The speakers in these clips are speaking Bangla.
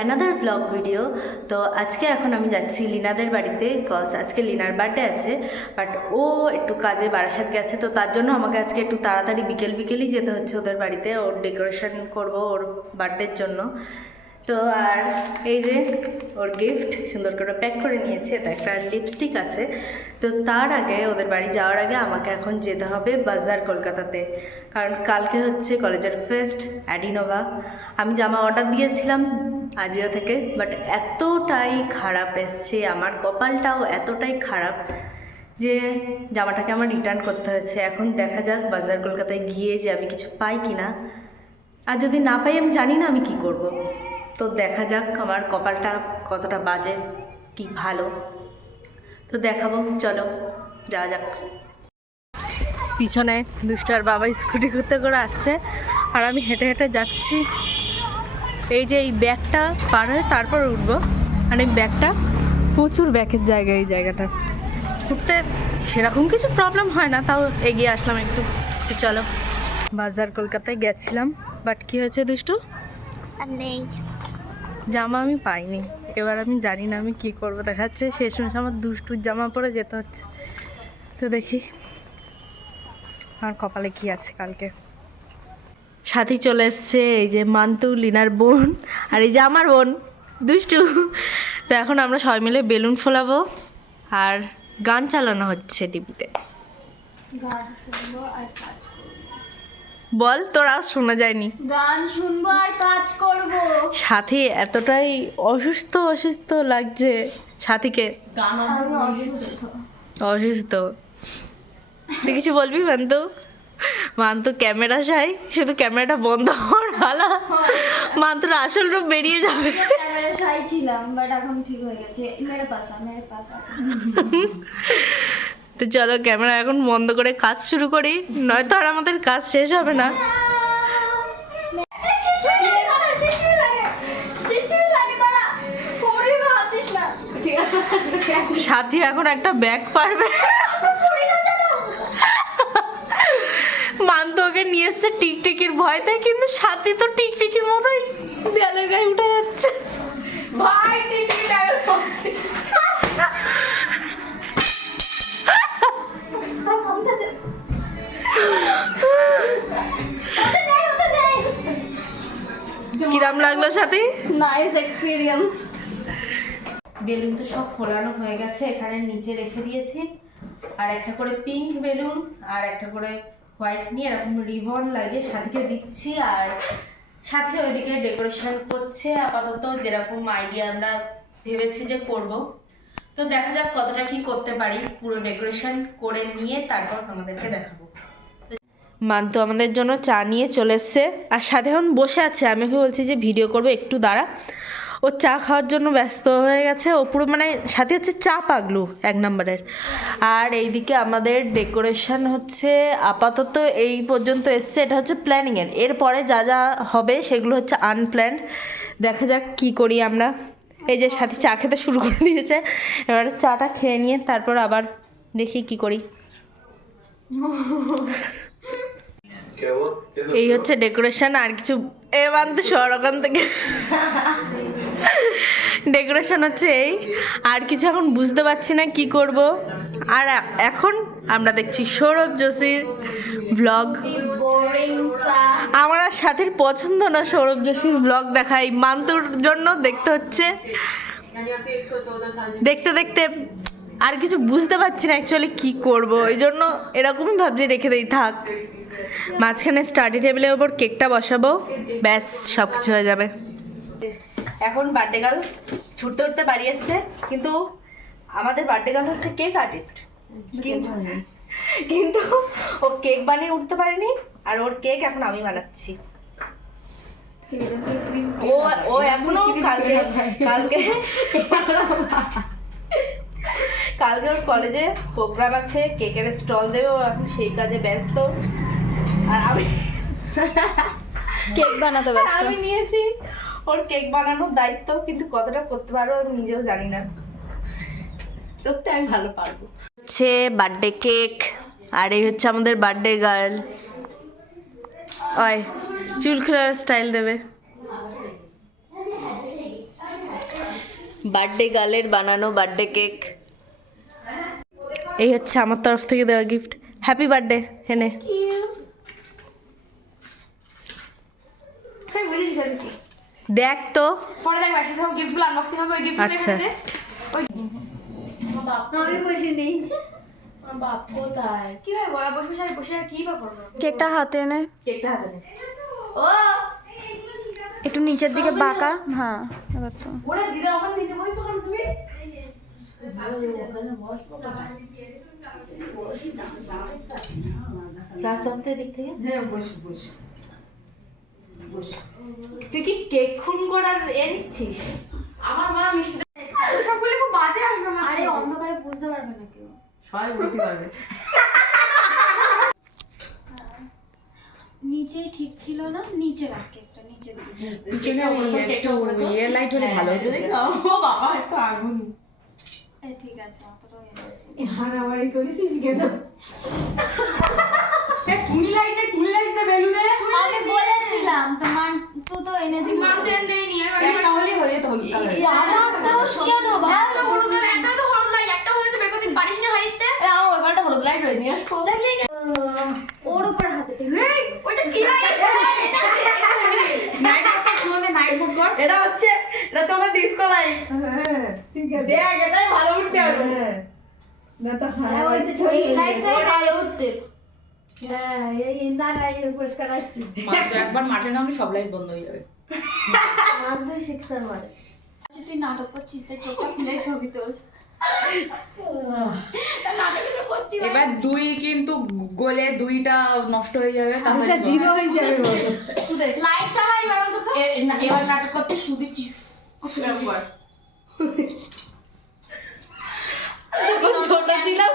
Another blog video. তো আজকে এখন আমি যাচ্ছি লিনাদের বাড়িতে, কজ আজকে লিনার বার্থডে আছে। বাট ও একটু কাজে বারাসাত গেছে, তো তার জন্য আমাকে আজকে একটু তাড়াতাড়ি বিকেলই যেতে হচ্ছে ওদের বাড়িতে। ওর ডেকোরেশন করব ওর বার্থডের জন্য। তো আর এই যে ওর গিফট সুন্দর করে প্যাক করে নিয়েছে, এটা একটা লিপস্টিক আছে। তো তার আগে ওদের বাড়ি যাওয়ার আগে আমাকে এখন যেতে হবে বাজার কলকাতাতে, কারণ কালকে হচ্ছে কলেজের ফেস্ট অ্যাডিনোভা। আমি জামা অর্ডার দিয়েছিলাম আজিও থেকে, বাট এতটাই খারাপ এসছে, আমার কপালটাও এতটাই খারাপ যে জামাটাকে আমার রিটার্ন করতে হয়েছে। এখন দেখা যাক বাজার কলকাতায় গিয়ে যে আমি কিছু পাই কি না, আর যদি না পাই আমি জানি না আমি কি করব। তো দেখা যাক আমার কপালটা কতটা বাজে কি ভালো, তো দেখাবো, চলো যাওয়া যাক। পিছনে দুষ্টার বাবা স্কুটি করতে করে আসছে আর আমি হেঁটে হেঁটে যাচ্ছি। এই যে এই ব্যাগটা পার হয়ে তারপর উঠবো, আর এই ব্যাগটা প্রচুর ব্যাগের জায়গা, এই জায়গাটা উঠতে সেরকম কিছু প্রবলেম হয় না, তাও এগিয়ে আসলাম একটু। তো চলো, বাজার কলকাতায় গেছিলাম, বাট কি হয়েছে দুষ্টু, আর নেই জামা আমি পাইনি। এবার আমি জানি না আমি কি করব, দেখাচ্ছে শেষমেশ আমার দুষ্টুর জামা পরে যেতে হচ্ছে। তো দেখি আমার কপালে কি আছে কালকে। সাথী চলে এসছে, এই যে মান্তু লিনার বোন, আর এই যে আমার বোন দুষ্টু। তো এখন আমরা সবাই মিলে বেলুন ফোলাবো আর গান চালানো হচ্ছে টিভিতে। গান শুনবো আর কাজ করবো। বল, তোরা শোনা যায়নি। গান শুনবো আর কাজ করব। সাথী এতটাই অসুস্থ লাগছে সাথীকে। আমি অসুস্থ তুই কিছু বলবি মান্তু? মান্তু ক্যামেরা সাই, শুধু ক্যামেরাটা বন্ধ হওয়ার ভালো, মান্তুর আসল রূপ বেরিয়ে যাবে। ক্যামেরা শাই ছিলাম, বাট এখন ঠিক হয়ে গেছে। মেরে পাসা তো চলো ক্যামেরা এখন বন্ধ করে কাজ শুরু করি, নয়তো আর আমাদের কাজ শেষ হবে না। সাথী এখন একটা ব্যাগ পারবে, মান্তু ওকে নিয়ে এসছে টিকটিকির ভয়তে, কিন্তু সাথী তো টিকটিকির মতোই দেয়ালের গায়ে উঠে যাচ্ছে। ভাই কিরাম লাগলো সাথী? Nice experience. বেলুন তো সব ফোলানো হয়ে গেছে, এখানে নিচে রেখে দিয়েছি। আর একটা করে পিঙ্ক বেলুন আর একটা করে হোয়াইট নিয়ে এরকম রিবন লাগিয়ে সাথীকে দিচ্ছি। আর সাথী ওইদিকে ডেকোরেশন করছে আপাতত, যেরকম আইডিয়া আমরা ভেবেছি যে করব। তো দেখা যাক কতটা কি করতে পারি, পুরো ডেকোরেশন করে নিয়ে তারপর আমাদেরকে দেখাবো। মান্তু আমাদের জন্য চা নিয়ে চলে এসছে, আর সাথে এখন বসে আছে। আমি ওকে বলছি যে ভিডিও করবো, একটু দাঁড়া। ও চা খাওয়ার জন্য ব্যস্ত হয়ে গেছে, ও পুরো মানে সাথে হচ্ছে চা পাগলু এক নম্বরের। আর এইদিকে আমাদের ডেকোরেশন হচ্ছে আপাতত এই পর্যন্ত এসছে, এটা হচ্ছে প্ল্যানিংয়ের। এরপরে যা যা হবে সেগুলো হচ্ছে আনপ্ল্যান্ড। দেখা যাক কি করি আমরা। এই যে সাথে চা খেতে শুরু করে দিয়েছে, এবার চাটা খেয়ে নিয়ে তারপর আবার দেখি কি করি। এই হচ্ছে ডেকোরেশন, আর কিছু এ বানতে শহর ওখান থেকে। ডেকোরেশন হচ্ছে এই, আর কিছু এখন বুঝতে পারছি না কি করব। আর এখন আমরা দেখছি সৌরভ যোশীর ব্লগ। আমার আর সাথীর পছন্দ না সৌরভ যোশীর ব্লগ দেখাই, মান্তুর জন্য দেখতে হচ্ছে। দেখতে দেখতে আর কিছু বুঝতে পারছি না অ্যাকচুয়ালি কি করব, এই জন্য এরকমই ভাবছি রেখে দেই থাক। মাঝখানে স্টাডি টেবিলের ওপর কেকটা বসাবো, ব্যাস সব কিছু হয়ে যাবে। এখন বার্থডে গার্ল ছুটতে উঠতে বাড়ি এসছে, কিন্তু আমাদের বার্থডে গার্ল হচ্ছে কেক আর্টিস্ট, কিন্তু ও কেক বানিয়ে উঠতে পারেনি। আর ওর কেক এখন আমি বানাচ্ছি। ও এখনো কালকে ওর কলেজে প্রোগ্রাম আছে, কেকের স্টল দেবে, ও এখন সেই কাজে ব্যস্ত। আর আমি কেক বানাতে ব্যস্ত। আমি নিয়েছি ওর কেক বানানোর দায়িত্ব, কিন্তু কতটা করতে পারবো আমি নিজেও জানি না। করতে আমি ভালো পারবো। হচ্ছে বার্থডে কেক, আর এই হচ্ছে আমাদের বার্থডে গার্ল। ওই চুল খোলার স্টাইল দেবে। বার্থডে গার্লের বানানো বার্থডে কেক। এই হচ্ছে আমার তরফ থেকে দেওয়া গিফট। হ্যাপি বার্থডে হেনে। দেখ তো। পরে দেখবে একসাথে সব গিফটগুলো আনবক্সিং হবে, ওই গিফটগুলো আচ্ছা। এখানে আমি বসিনি। বাপ কোথায় কি হয় বসে বসে আর কি বা করবো? কেকটা হাতে এনে কেকটা হাতে নে। ও একটু নিচের দিকে বাঁকা। হ্যাঁ এবার তো ওরে দিদা ওখানে নিচে বসছো কেন তুমি? ক্লাস ধরতে এদিক থেকে। হ্যাঁ বসে বসে তুই কি কেক খুন করার নিচ্ছিস? আমার মা মিষ্টি সবগুলো খুব বাজে আসবে আমার। আরে অন্ধকারে বুঝতে পারবে না কেউ। সবাই বুঝতে পারবে। নিচেই ঠিক ছিল না, নিচে রাখ কেকটা, নিচে দিকে। পিছনে একটু ইয়ে লাইট হলে ভালো হতো। ও বাবা একটু আগুন। এই ঠিক আছে, অতটাও ইয়ে লাগছে না। হানামারি করেছিস কেন? এ টুনি লাইটে বেলুনে আমি বলেছিলাম তোমার তুই তো এনে দিবি। মাউন্টেন দেই নি একটা হলি হয়ে তো হলুদ কালার। আমার দোষ কেন ভাই? একটা হলুদ লাইট, একটা তো হলুদ লাইট, একটা হলে তো বের করতে পারিস না হারিতে। এ আও ওইটা হলুদ লাইট রই নিয়ে আসবো। ওর উপর হাতে টেনে। এই ওটা কি লাইট? নাইট একটা শুনে নাইট মুড কর। এটা তো আমাদের ডিস্কো লাইট। হ্যাঁ ঠিক আছে। দেখ এটাই ভালো উঠতে হবে। না তো হ্যাঁ ওইটা এই লাইটটাই ভালো উঠতে। হ্যাঁ এই না পরিষ্কার আসছে। একবার মাঠে নামলে সব লাইট বন্ধ হয়ে যাবে। তুই সিক্সার মার। তুই নাটক করছিস, তাই চোখটা খুলে ছবি তোল। এবার দুই কিন্তু গোলে দুইটা নষ্ট হয়ে যাবে, তাহলে জিরো হয়ে যাবে। লাইট চালাই এবার অন্তত। এবার নাটক করতে শুধুছি একবার। যখন ছোট ছিলাম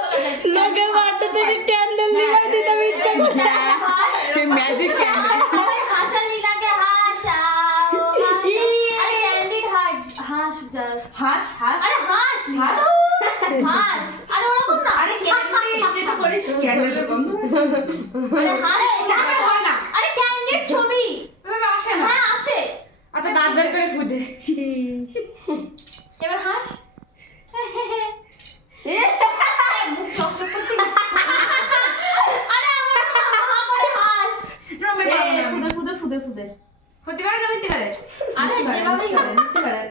লোকের বার্থডে থেকে ক্যান্ডেল নিভাই দিতাম ইচ্ছা করে। সে ম্যাজিক ক্যান্ডেল। আরে হাসা লীলাকে হাসাও। আরে ক্যান্ডিড হাস জাস্ট। হাস আরে হাস হাস হাস। আরে ওরকম না। আরে ক্যান্ডেল যেটা করিস ক্যান্ডেলের বন্ধ। আরে হাস হয় না। আরে ক্যান্ডিড ছবি এভাবে আসে না। হ্যাঁ আসে। আচ্ছা দাঁত বের করে ফুদে। এবার হাস। মুখ চকচক করছে। আরে আমার হা করে হাস। ফুদে। হতে পারে না মিথ্যে করে। আরে যেভাবেই হোক। মিথ্যে করে।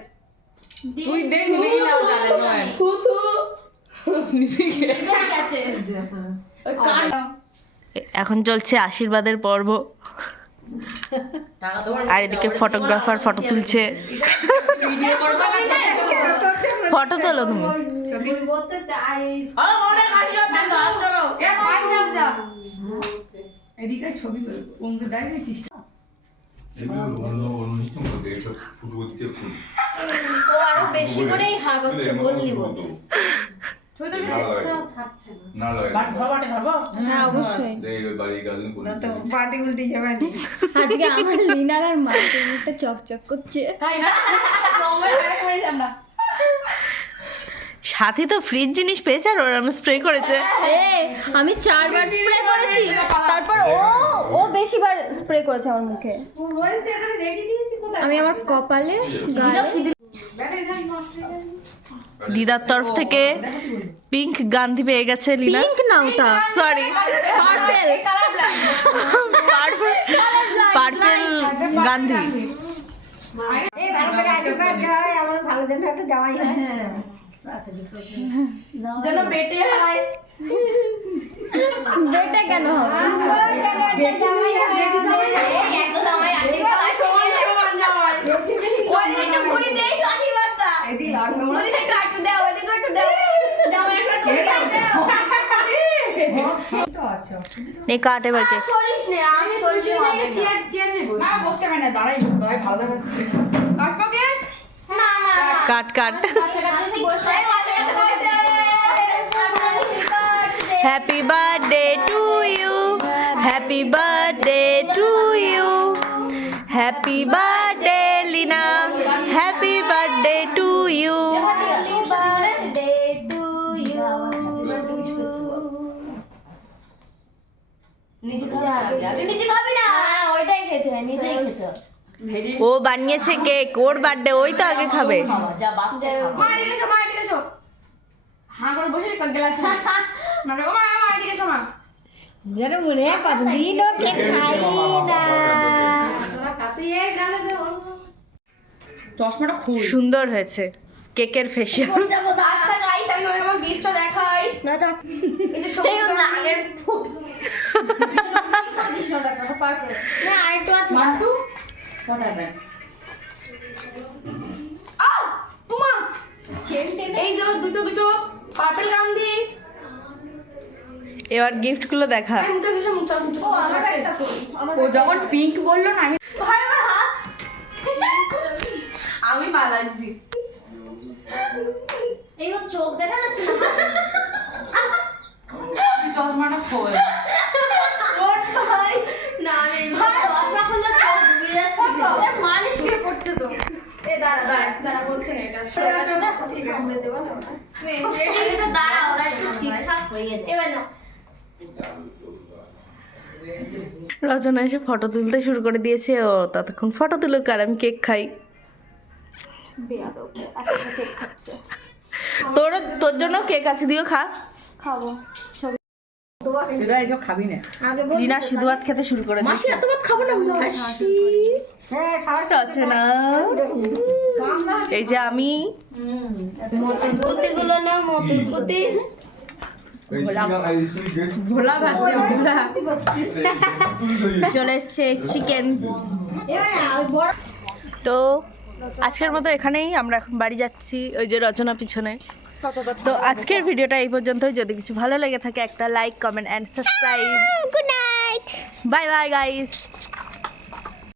তুই দেখ নিবি কি নাও জানে নয়। নিবি কি? এবার গেছে। ওই কান এখন চলছে আশীর্বাদের পর্ব। টাকা দেওয়ার আর এদিকে ফটোগ্রাফার ফটো তুলছে। ভিডিও করবা না ফটো তোলো তুমি। ছবি করতে চাই। আরে মনে কাটিও না চলো। এ ভাই যাও। এদিকে ছবি ওকে দেখাইছিস না? এগুলো অন্য অনুষ্ঠান করতে এসব ফুটবলতে ফুল ও আরো বেশি করেই হা করছে বললি বল। ছবি তো থাকছে না। না লাগে বাট ধরবো। হ্যাঁ অবশ্যই। এই বাড়ি গার্ডেন করে তো পার্টি উল্টে যাবে। আজকে আমার লিনার আর মার্টিন মুখটা চকচক করছে। তাই না? কমের বাইরে করেছি আমরা। সাথে তো ফ্রিজ জিনিস পেয়েছে আর ওরম স্প্রে করেছে। আমি 4 বার স্প্রে করেছি, তারপর ও বেশিবার স্প্রে করেছে আমার মুখে। রয়েছে এখানে রেখে দিয়েছি কোথায়? আমি আমার কপালে গালে ব্যাটারি নষ্ট হয়ে গেছে। দিদার তরফ থেকে পিঙ্ক গান্ধি পেয়ে গেছে লিনা। পিঙ্ক না ওটা sorry purple colour black. Purple Gandhi. এই ভালো করে আশীর্বাদ হয়, আমার ভালো যেন একটা জামাই হয়। যেন বেটে হয়। বেটা কেন হবে? বেটি জামাই হয়। এই একটা জামাই আশীর্বাদ হয়, সমান সমান জামাই। ওই দিকে ঘুরি দেই আশীর্বাদটা। এদি ওই দিকে একটু দাও, ওই দিকে একটু দাও। জামাই একটা ঘুরি দাও। তো আচ্ছা। নে কাট এবার কে। সরিস নে, আমি সরিস নে। চেয়ার নেব। না বসতে হবে না, দাঁড়াই ভালো দেখাচ্ছে। কাটবো কে? না না। কাট কাট। কাছাকাছি বসে happy birthday to you, happy birthday to you, happy birthday Lina, happy birthday to you. Birthday to you. নিচে খাবি না, ওইটাই খেতে হয়, নিচেই খেতে হয়। ও বানিয়েছে কেক, ওর বার্থডে, ওই তো আগে খাবে। যা বাচ্চা খাবে। মা এদিকে এসো, মা এদিকে এসো। হাঁ করে বসে গ্লাস না ও মা এদিকে এসো মা। যেন মনে হয় কতদিন ও কেক খাই না। চশমাটা খুব সুন্দর হয়েছে কেকের ফেশিয়াল। আচ্ছা গাইস আমি তোমাকে আমার গিফটটা দেখাই। এই যে সবুজ আগের না আর তো আছে তোমা এই যে দুটো পার্পল গাম দিয়ে এবার গিফট গুলো দেখা। আমি মুখে শুষে মুখটা মুখটা ও আমার একটা তো আমার ও যখন পিঙ্ক বললো না আমি আমি পালাচ্ছি। এইবার চোখ দেখা যাচ্ছে না। চশমাটা খোল না আমি চশমা খুললে চোখ ডুবে যাচ্ছে তো। মানুষ শুয়ে পড়ছে তো। এ দাঁড়া বলছে না এটা ঠিক আছে দেবো না একটু দাঁড়া, ওরা একটু ঠিকঠাক হয়ে যায়। এবার না রচনা এসে ফটো তুলতে শুরু করে দিয়েছে, ও ততক্ষণ ফটো তুলুক আর আমি কেক খাই। বেয়াদব একটা কেক খাচ্ছে। তোর জন্য কেক আছে, দিও খা। খাবো। এটা এসব খাবি না রিনা শুধু ভাত খেতে শুরু করে দিয়েছে। এত ভাত খাবো না হ্যাঁ সাহস রচনা, এই যে আমি মতন গুলো না মতন কুতি ভোলা খাচ্ছে ভোলা চলে এসছে চিকেন। তো আজকের মতো এখানেই, আমরা এখন বাড়ি যাচ্ছি, ওই যে রচনা পিছনে। তো আজকের ভিডিওটা এই পর্যন্তই। যদি কিছু ভালো লেগে থাকে একটা like, comment and subscribe. Good night, bye bye guys.